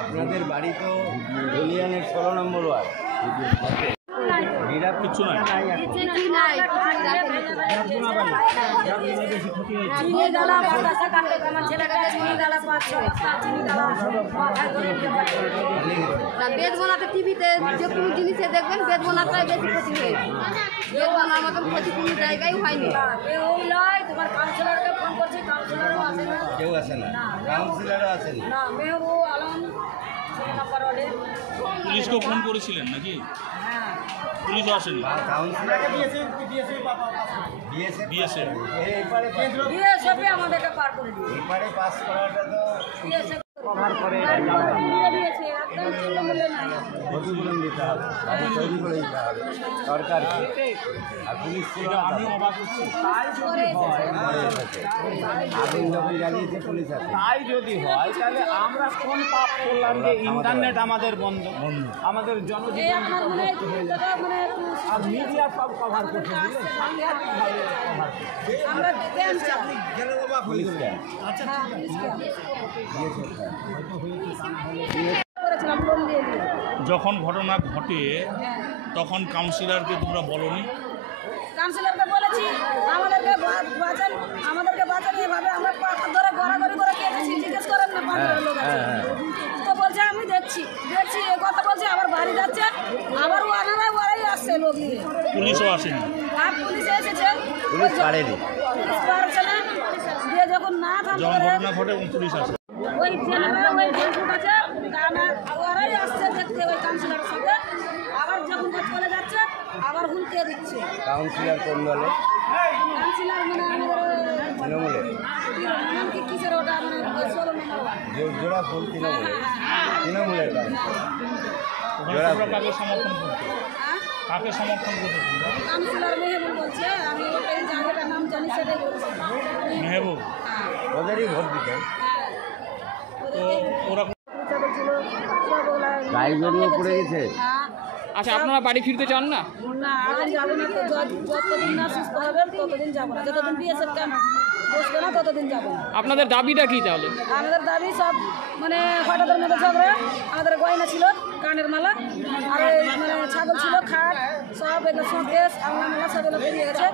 আপনাদের বাড়ি তো ধুলিয়ানের 16 নম্বর ওয়ার্ড। কিছু নাই, বেদ বোনাতে টিভিতে যে কোনো জিনিসে দেখবেন বেদ বোনাটাই বেশি ক্ষতি হয়েছে। বেদ বোনার মতন ক্ষতি কোনো জায়গায় হয়নি। তোমার কাউন্সিলরকে ফোন করছি, কাউন্সিলরও আসে না, কেউ আসে না, কাউন্সিলরও আসেন না। মেহবু আলম পুলিশকে ফোন করেছিলেন নাকি? পুলিশও আসেনি। বিএসএফ আমাদেরকে পার করে দিয়ে এবারে পাস করাটা তো কভার করে ক্ষতিপূরণ দিতে হবে, বাড়ি তৈরি করে দিতে হবে সরকারকে। আর পুলিশ আমিও অবাক হচ্ছি, আগুন যখন জ্বালিয়েছে পুলিশ আছে। তাই যদি হয় তাহলে আমরা কোন পাপ করলাম যে ইন্টারনেট আমাদের বন্ধ, আমাদের জনজীবন বিভক্ত হয়ে যাচ্ছে, আর মিডিয়া সব কভার করতে দিলে সাংঘাতিকভাবে কভার পুলিশ যখন ঘটনা ঘটে তখন কাউন্সিলরকে তোমরা বলোনি? কাউন্সিলরকে বলেছি আমাদেরকে বাঁচান এভাবে আমরা ধরে গড়াগড়ি করে কেটেছি, জিজ্ঞেস করেন না পাঁচজন লোক আছে তো বলছে আমি দেখছি এ কথা বলছে, আবার বাড়ি যাচ্ছে, আবার ওরাই আসছে লোক নিয়ে। পুলিশও আসেনি? আর পুলিশ এসেছে, পুলিশ পারেনি, পুলিশ পারছে না দিয়ে যখন না যখন থাকবে ঘটনা ঘটে পুলিশ আসে। ওই জেনারেল ওই ফেসবুক আছে ওরাই আসছে দেখতে ওই কাউন্সিলরের সাথে, আবার যখন চলে যাচ্ছে আবার হুমকে দিচ্ছে। কাউন্সিলর কোন দলে? কাউন্সিলর মানে আমাদের তৃণমূলে নাম কি কিসের ওটা মানে 16 নম্বর ওয়ার্ড। জোড়া ফুল তৃণমূলের তোমরা কাকে সমর্থন করতে? কাকে সমর্থন করতে? কাউন্সিলর মেহবুব বলছে, আমি ওটাই জায়গাটার নাম জানি সেটাই বলছি। মেহবুব ওদেরই ভোট দিতে। তো ওরা গাই গরুও পড়ে গেছে। আচ্ছা, আপনারা বাড়ি ফিরতে চান না? না আর যাবো না, তো যতদিন না সুস্থ হবেন ততদিন যাবো না, যতদিন বিএসএফ ক্যাম্প বসবে না ততদিন যাবো না। আপনাদের দাবিটা কি তাহলে? আমাদের দাবি সব মানে হঠাৎের মধ্যে ঝগড়া, আমাদের গয়না ছিল কানের মালা আর মানে ছাগল ছিল খাট সব এগুলো শোকেস আলনা মালা সব এগুলো বেরিয়ে গেছে,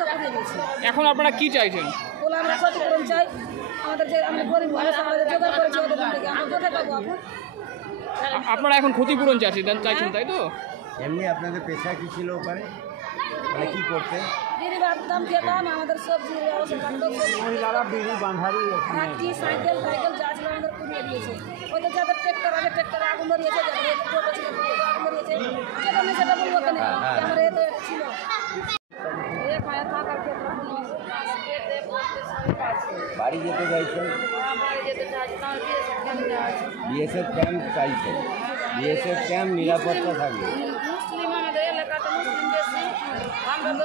সব বেরিয়ে গেছে। এখন আপনারা কি চাইছেন? বলে আমরা ক্ষতিপূরণ চাই, আমাদের যে আমরা গরিব মানুষ আমরা যে জোগাড় করেছি ওদের থেকে আমরা কোথায় পাবো এখন? আপনারা এখন ক্ষতিপূরণ চাইছেন তাই তো? এমনি আপনাদের পেশা কি ছিল ওখানে, মানে কি করতে? বিড়ি বাঁধতাম, খেতাম, আমাদের সবজির ব্যবসা থাকতো, মহিলারা বিড়ি বাঁধারই ঘাটটি সাইকেল যা ছিল আমাদের পুড়িয়ে দিয়েছে। ওদের যাদের ট্রেক্টর আছে ট্রেক্টর আগুন ধরিয়েছে, যাদের টোটো ছিল টোটো আগুন ধরিয়েছে, যেটা নেই সেটা বলবো কেন, আমার এ তো ছিল এখানে থাকার ক্ষেত্রে বাড়ি যেতে চাইছেন? বিএসএফ ক্যাম্প চাইছেন, বিএসএফ ক্যাম্প নিরাপত্তা থাকবে। মুসলিম আমাদের এলাকাতে মুসলিম বেশি, আমরা তো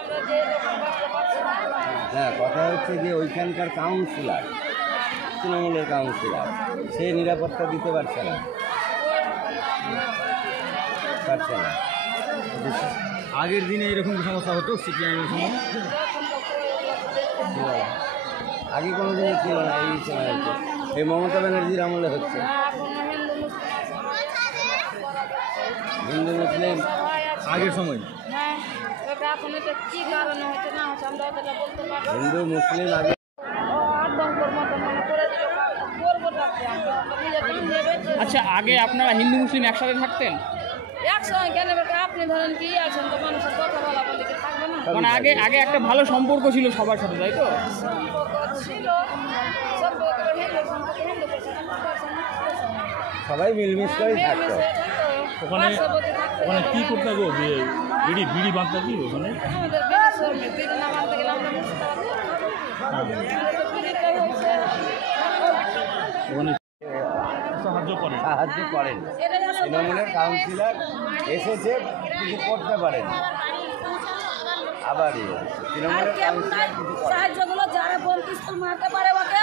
আমরা যে বাঁচতে পারছি না। হ্যাঁ, কথা হচ্ছে যে ওইখানকার কাউন্সিলর, তৃণমূলের কাউন্সিলর, সে নিরাপত্তা দিতে পারছে না। আগের দিনে এরকম সমস্যা হতো সিপিআইএমের সময়? আগে কোনো দিনই ছিল না, এই সময় হচ্ছে, এই মমতা ব্যানার্জির আমলে হচ্ছে। হিন্দু মুসলিম আগের সময় হিন্দু মুসলিম আগে আচ্ছা, আগে আপনারা হিন্দু মুসলিম একসাথে থাকতেন? একসঙ্গে কেন আপনি ধরেন কি আছেন তো মানুষের কথা বলা বলি থাকবে না, মানে আগে একটা ভালো সম্পর্ক ছিল সবার সাথে তাই তো? সম্পর্ক ছিল, সম্পর্ক সবাই মিলমিশ করে থাকতো। ওখানে কি করতে গো? বিড়ি বাঁধতে কি ওখানে? আমাদের বিড়ি না বাঁধতে গেলে আমরা ওখানে সাহায্য করেন তৃণমূলের কাউন্সিলর এসেছে, কিছু করতে পারেন। আবার তৃণমূলের কাউন্সিলর কিছু করেন। সাহায্যগুলো যারা বোম পিস্তল মারতে পারে ওকে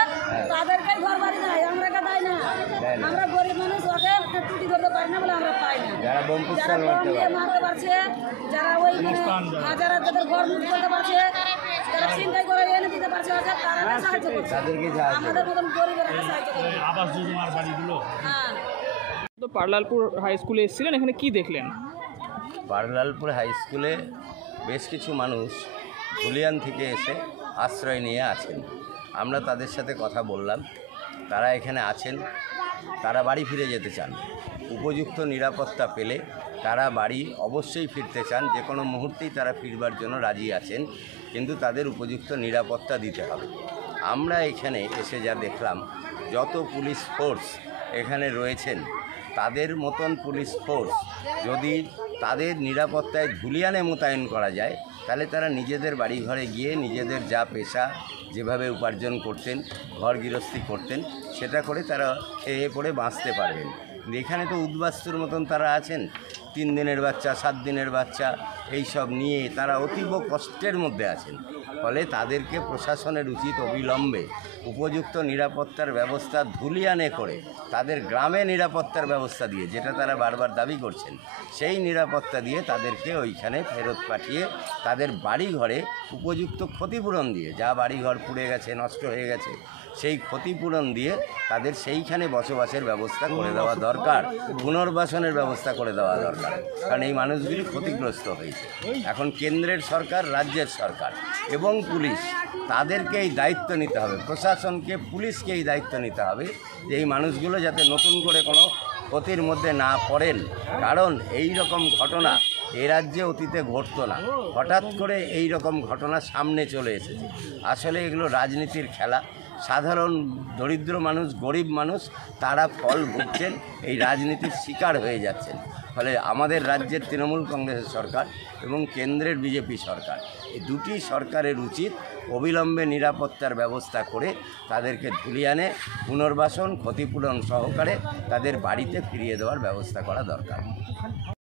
তাদেরকে ঘর বাড়ি দেয়, আমরা দেয় না। আমরা গরিব মানুষ, ওকে টুটি ধরতে পারি না বলে আমরা পাই না। যারা বোম পিস্তল মারতে মারতে পারছে, যারা ওই মানে যারা তাদের ঘর মুক্ত করতে পারছে, যারা চিন্তাই করে এনে দিতে পারছে ওদের তারা সাহায্য করছে, তাদেরকে সাহায্য আমাদের মতন গরিবের সাহায্য করে। আবাস যোজনার বাড়িগুলো হ্যাঁ, তো পারলালপুর হাই স্কুলে এসেছিলেন, এখানে কি দেখলেন? পারলালপুর হাই স্কুলে বেশ কিছু মানুষ ধুলিয়ান থেকে এসে আশ্রয় নিয়ে আছেন। আমরা তাদের সাথে কথা বললাম, তারা এখানে আছেন, তারা বাড়ি ফিরে যেতে চান। উপযুক্ত নিরাপত্তা পেলে তারা বাড়ি অবশ্যই ফিরতে চান, যে কোনো মুহূর্তেই তারা ফিরবার জন্য রাজি আছেন, কিন্তু তাদের উপযুক্ত নিরাপত্তা দিতে হবে। আমরা এখানে এসে যা দেখলাম, যত পুলিশ ফোর্স এখানে রয়েছেন তাদের মতন পুলিশ ফোর্স যদি তাদের নিরাপত্তায় ধুলিয়ানে মোতায়েন করা যায়, তাহলে তারা নিজেদের বাড়ি ঘরে গিয়ে নিজেদের যা পেশা যেভাবে উপার্জন করতেন, ঘর গৃহস্থী করতেন, সেটা করে তারা খেয়ে পড়ে বাঁচতে পারবেন। এখানে তো উদ্বাস্তুর মতন তারা আছেন, 3 দিনের বাচ্চা, 7 দিনের বাচ্চা, এইসব নিয়ে তারা অতীব কষ্টের মধ্যে আছেন। ফলে তাদেরকে প্রশাসনের উচিত অবিলম্বে উপযুক্ত নিরাপত্তার ব্যবস্থা ধুলিয়ানে করে তাদের গ্রামে নিরাপত্তার ব্যবস্থা দিয়ে, যেটা তারা বারবার দাবি করছেন, সেই নিরাপত্তা দিয়ে তাদেরকে ওইখানে ফেরত পাঠিয়ে তাদের বাড়ি ঘরে উপযুক্ত ক্ষতিপূরণ দিয়ে, যা বাড়িঘর পুড়ে গেছে, নষ্ট হয়ে গেছে, সেই ক্ষতিপূরণ দিয়ে তাদের সেইখানে বসবাসের ব্যবস্থা করে দেওয়া দরকার, পুনর্বাসনের ব্যবস্থা করে দেওয়া দরকার। কারণ এই মানুষগুলি ক্ষতিগ্রস্ত হয়েছে। এখন কেন্দ্রের সরকার, রাজ্যের সরকার এবং পুলিশ তাদেরকে এই দায়িত্ব নিতে হবে, প্রশাসনকে, পুলিশকে এই দায়িত্ব নিতে হবে যে এই মানুষগুলো যাতে নতুন করে কোনো ক্ষতির মধ্যে না পড়েন। কারণ এই রকম ঘটনা এ রাজ্যে অতীতে ঘটতো না, হঠাৎ করে এই রকম ঘটনা সামনে চলে এসেছে। আসলে এগুলো রাজনীতির খেলা। সাধারণ দরিদ্র মানুষ, গরিব মানুষ, তারা ফল ভুগছেন, এই রাজনীতির শিকার হয়ে যাচ্ছেন। ফলে আমাদের রাজ্যের তৃণমূল কংগ্রেসের সরকার এবং কেন্দ্রের বিজেপি সরকার, এই দুটি সরকারের উচিত অবিলম্বে নিরাপত্তার ব্যবস্থা করে তাদেরকে ধুলিয়ানে পুনর্বাসন, ক্ষতিপূরণ সহকারে তাদের বাড়িতে ফিরিয়ে দেওয়ার ব্যবস্থা করা দরকার।